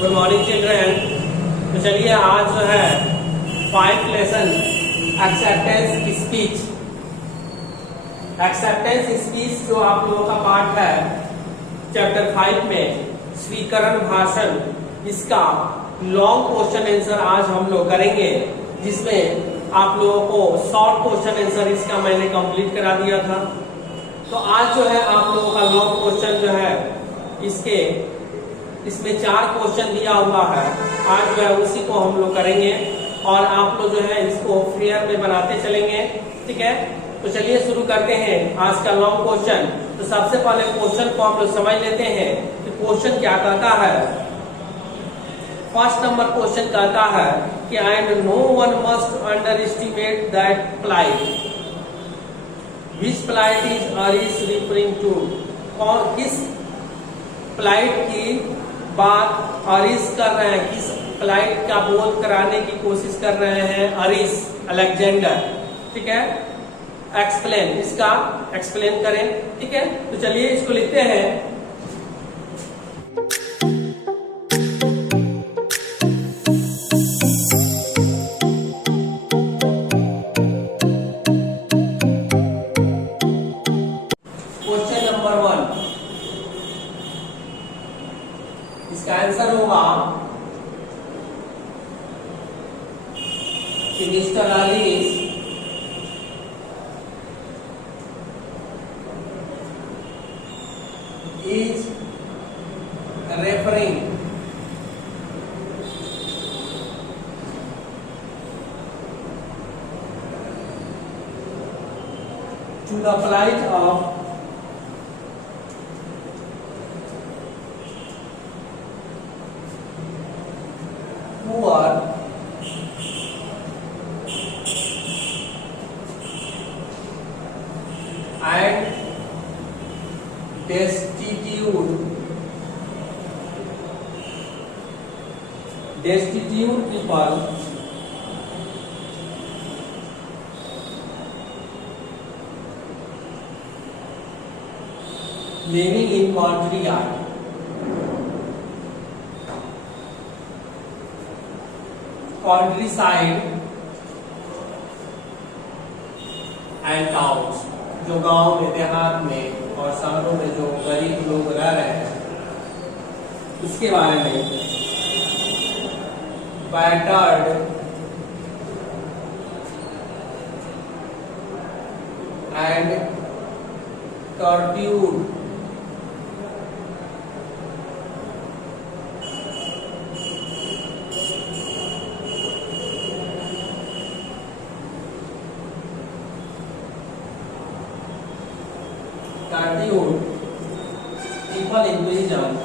Good morning children. तो चलिए आज जो है 5 लेसन एक्सेप्टेंस स्पीच जो आप लोगों का पार्ट है चैप्टर 5 में स्वीकरण भाषण, इसका लॉन्ग क्वेश्चन आंसर आज हम लोग करेंगे, जिसमें आप लोगों को शॉर्ट क्वेश्चन आंसर इसका मैंने कंप्लीट करा दिया था। तो आज जो है आप लोगों का लॉन्ग क्वेश्चन जो है इसमें 4 क्वेश्चन दिया हुआ है। आज जो है उसी को हम लोग करेंगे और आप लोग जो है इसको फेयर में बनाते चलेंगे, ठीक है। तो चलिए शुरू करते हैं आज का लॉन्ग क्वेश्चन। तो सबसे पहले क्वेश्चन को हम लोग समझ लेते हैं कि क्वेश्चन क्या कहता है। फर्स्ट नंबर क्वेश्चन कहता है कि and no one must underestimate that plight, which plight is referring to. कौन किस प्लाइट की बात अरिस कर रहे हैं, किस प्लाइट का बोध कराने की कोशिश कर रहे हैं अरिस अलेक्जेंडर, ठीक है। एक्सप्लेन, इसका एक्सप्लेन करें, ठीक है। तो चलिए इसको लिखते हैं। क्वेश्चन नंबर 1, इसका आंसर होगा कि mister Ellyse is referring to the plight of poor and destitute people living in countryside and towns, जो गांव में, देहात में और शहरों में जो गरीब लोग रह रहे हैं उसके बारे में। battered and tortured people in prison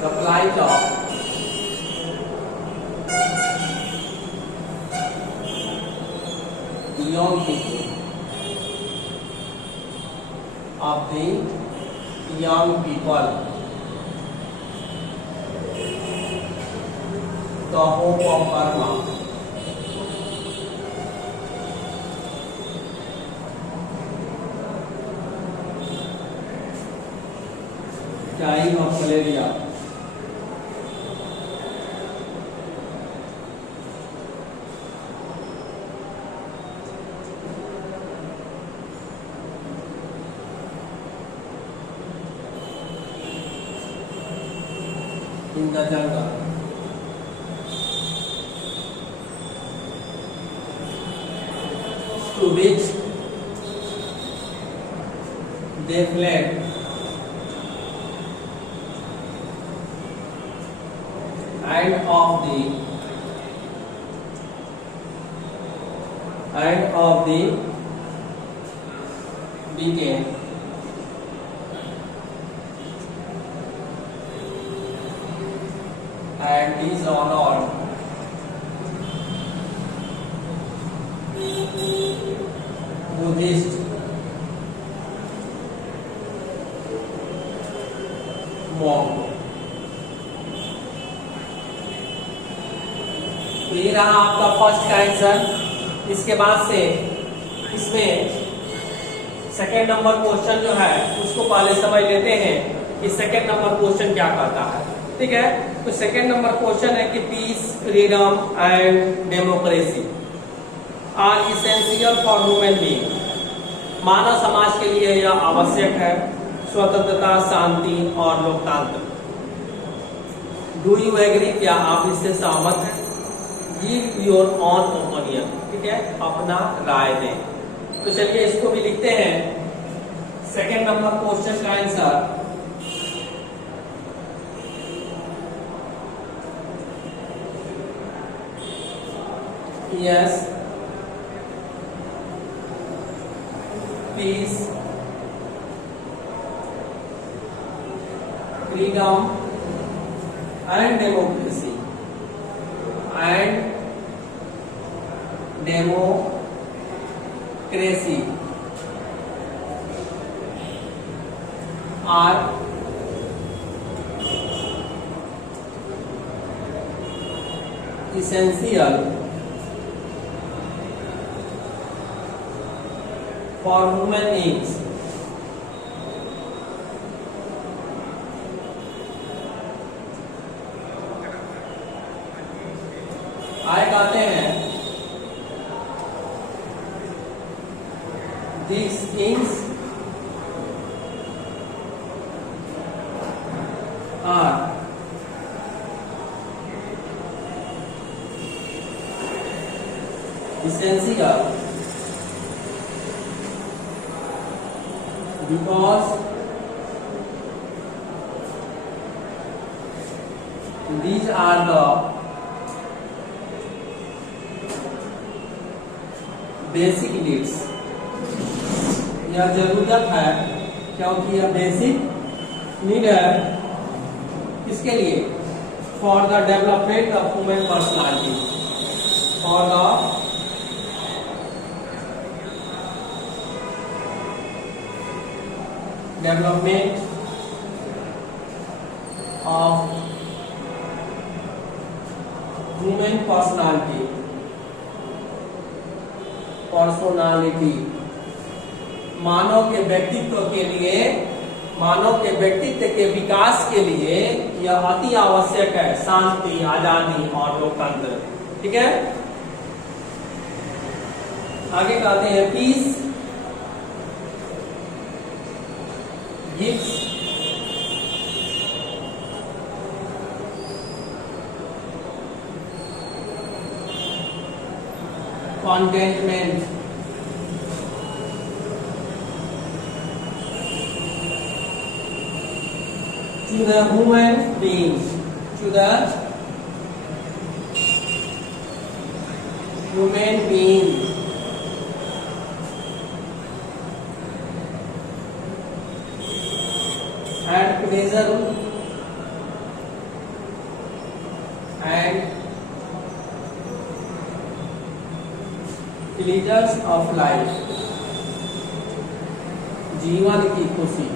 the plight of young people, of the young people, the hope of Burma, dying of malaria, in the jungle, to which they fled and of the became and dishonored Buddhist monk ये रहा आपका first का answer. इसके बाद से इसमें second number question जो है उसको पहले समझ लेते हैं कि सेकेंड नंबर क्वेश्चन क्या कहता है। ठीक है, तो सेकेंड नंबर क्वेश्चन है कि peace, freedom and democracy are essential for human being. मानव समाज के लिए यह आवश्यक है, स्वतंत्रता, शांति और लोकतंत्र। Do you agree? क्या आप इससे सहमत हैं? Give your own opinion. ठीक है, अपना राय दें। तो चलिए इसको भी लिखते हैं। सेकेंड नंबर क्वेश्चन का answer yes, peace, freedom and democracy are essential for human beings. आगे कहते हैं these things are essential because these are the basic needs. यह जरूरत है क्योंकि यह बेसिक नीड है किसके लिए? For the development of human personality, for the development of human personality मानव के व्यक्तित्व के लिए, मानव के व्यक्तित्व के विकास के लिए यह अति आवश्यक है, शांति, आजादी और लोकतंत्र। ठीक है, आगे कहते हैं peace gives contentment to the human beings, to the human being and pleasure and pleasures of life, जीवन की खुशी।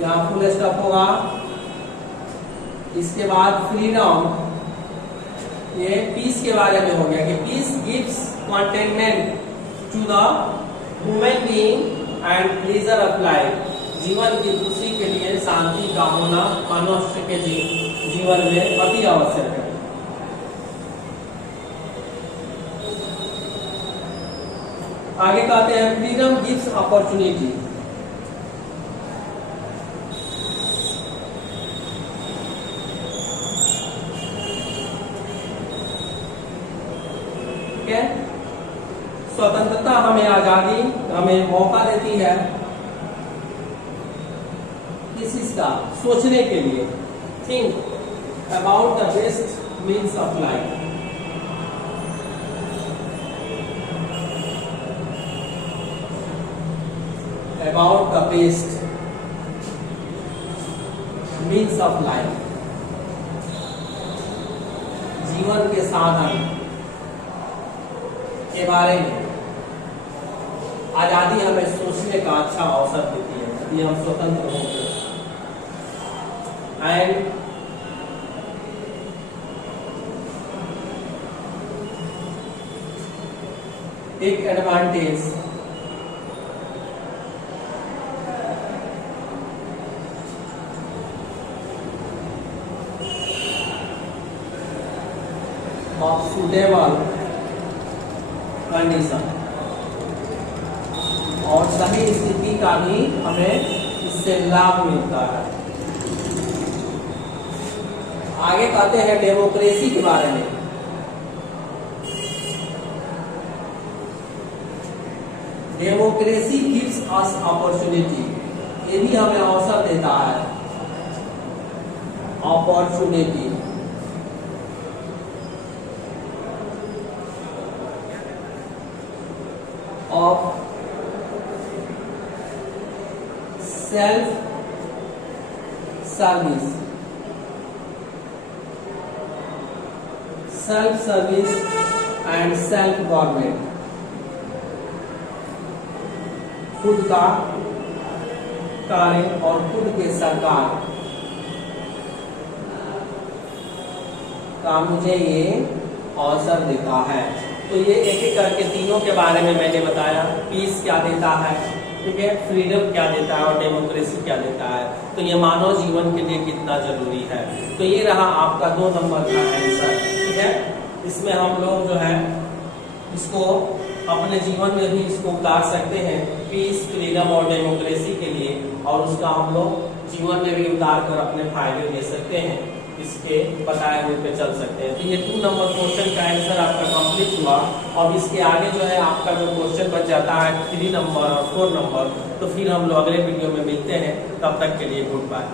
यहाँ फुल स्टॉप होगा। इसके बाद फ्रीडम, ये पीस के बारे में हो गया कि peace gives containment to the human being and pleasure of life. जीवन की खुशी के लिए शांति का होना मनुष्य के जीवन में अति आवश्यक है। आगे कहते हैं फ्रीडम गिव्स अपॉर्चुनिटी। ठीक है, स्वतंत्रता हमें आजादी, हमें मौका देती है किस चीज का? सोचने के लिए। Think about the best means of life. About the best means of life, जीवन के साधन के बारे में। आजादी हमें सोचने का अच्छा अवसर देती है यदि हम स्वतंत्र होंगे। And take advantage of suitable condition, और सही स्थिति का भी हमें इससे लाभ मिलता है। आगे कहते हैं डेमोक्रेसी के बारे में। डेमोक्रेसी गिव्स अस अपॉर्चुनिटी, ये भी हमें अवसर देता है, opportunity of self service and self government, खुद का कार्य और खुद के सरकार का मुझे ये अवसर देता है। तो ये एक एक करके तीनों के बारे में मैंने बताया। पीस क्या देता है, ठीक है, फ्रीडम क्या देता है और डेमोक्रेसी क्या देता है। तो ये मानव जीवन के लिए कितना जरूरी है। तो ये रहा आपका 2 नंबर का आंसर, ठीक है। इसमें हम लोग जो है इसको अपने जीवन में भी इसको उतार सकते हैं, पीस, फ्रीडम और डेमोक्रेसी के लिए, और उसका हम लोग जीवन में भी उतार कर अपने फायदे ले सकते हैं, इसके बताए हुए पे चल सकते हैं। तो ये 2 नंबर क्वेश्चन का आंसर आपका कंप्लीट हुआ। अब इसके आगे जो है आपका जो क्वेश्चन बच जाता है 3 नंबर और 4 नंबर, तो फिर हम लोग अगले वीडियो में मिलते हैं। तब तक के लिए गुड बाय।